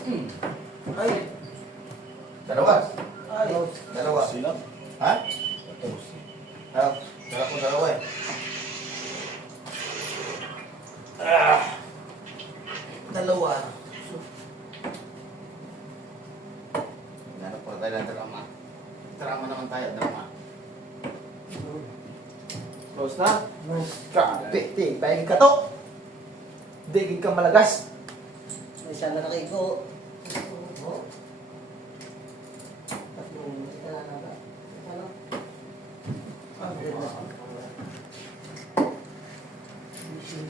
Ay. Dalawa. Ay. Dalawa. Sila. Ha? Dalawa. Dalawa eh. Dalawa. Nanap po tayo ng drama. Drama naman tayo, drama. Close na. Grabe. Tigbayin ka to. Digig ka malagas. May siya na nakigo. Oo. Tatlong isa na ba? Isa lang.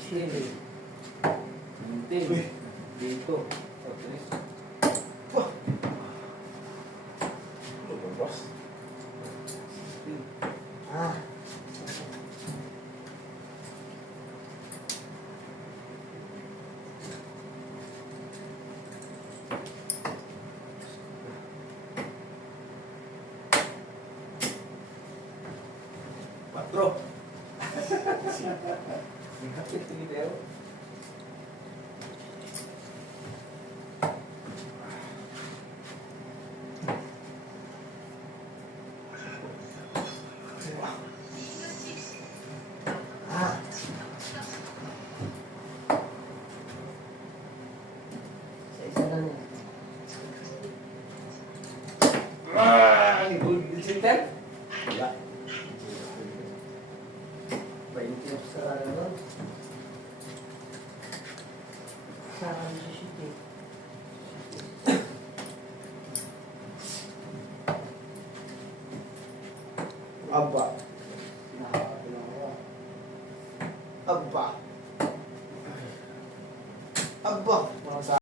Sili. Dito. Ah. Patro. Kapit tingin Ah. Isa lang yan. Good center. Wala. 20. Sa ano? Sa ano si Shiki? Aba. Aba. Aba. Mga sa